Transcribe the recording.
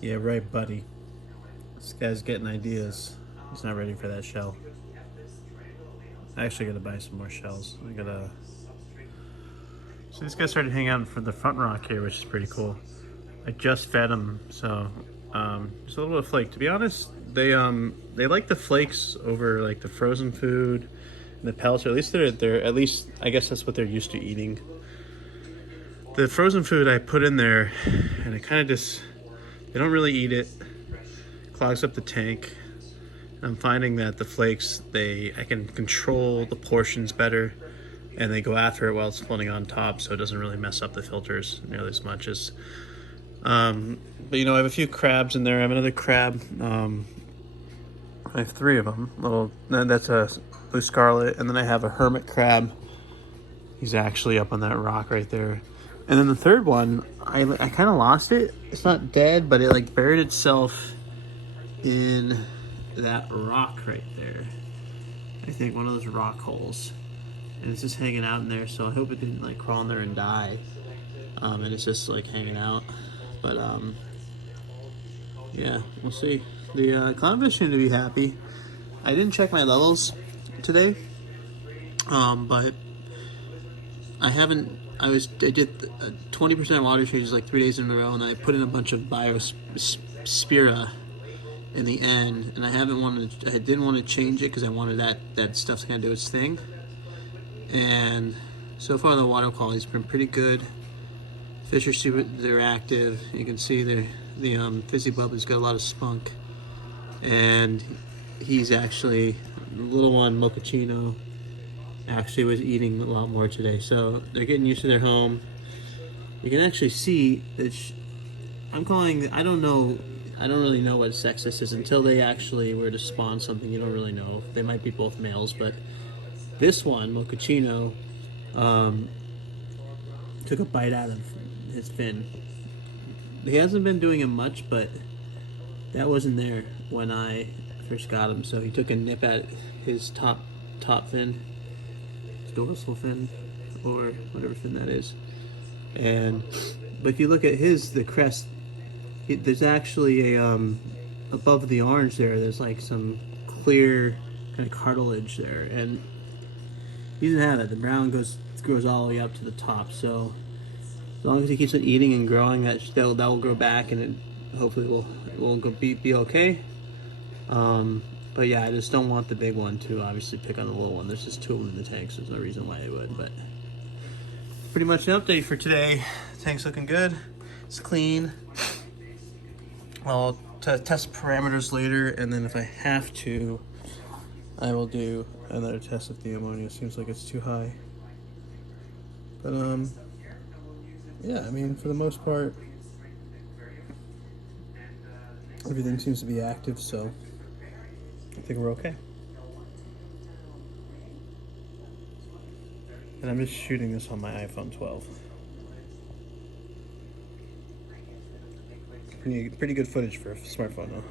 Yeah, right, buddy. This guy's getting ideas. He's not ready for that shell. I actually gotta buy some more shells. I gotta. So this guy started hanging out for the front rock here, which is pretty cool. I just fed him, so just a little bit of flake. To be honest, they like the flakes over like the frozen food and the pellets, or at least they're at least I guess that's what they're used to eating. The frozen food I put in there, and it kind of just they don't really eat it. Clogs up the tank. I'm finding that the flakes I can control the portions better, and they go after it while it's floating on top, so it doesn't really mess up the filters nearly as much as. But I have a few crabs in there. I have another crab. I have three of them. That's a blue scarlet, and then I have a hermit crab. He's actually up on that rock right there. And then the third one, I kind of lost it. It's not dead, but it like buried itself in that rock right there. I think one of those rock holes, and it's just hanging out in there. So I hope it didn't like crawl in there and die. And it's just like hanging out. But yeah, we'll see. The clownfish seem to be happy. I didn't check my levels today, but I haven't. I did 20% water changes like 3 days in a row, and I put in a bunch of Biospira in the end, and I didn't want to change it because I wanted that stuff to kind of do its thing. And so far the water quality's been pretty good. Fish are they're active. You can see the fizzy bubbly's got a lot of spunk, and he's actually the little one Mochaccino actually was eating a lot more today. So they're getting used to their home. You can actually see that I don't really know what sex this is until they actually were to spawn something. You don't really know. They might be both males, but this one, Mochaccino, took a bite out of his fin. He hasn't been doing it much, but that wasn't there when I first got him. So he took a nip at his top fin, his dorsal fin, or whatever fin that is. But if you look at the crest, there's actually a above the orange there's like some clear kind of cartilage there, and he doesn't have it. The brown grows all the way up to the top. So as long as he keeps on eating and growing, that will grow back, and it hopefully will be okay. But yeah, I just don't want the big one to obviously pick on the little one. There's just two of them in the tank, so there's no reason why they would. But pretty much an update for today. The tank's looking good. It's clean. I'll test parameters later, and then if I have to, I will do another test if the ammonia seems like it's too high. But yeah, I mean, for the most part, everything seems to be active, so I think we're okay. And I'm just shooting this on my iPhone 12. Pretty good footage for a smartphone, though.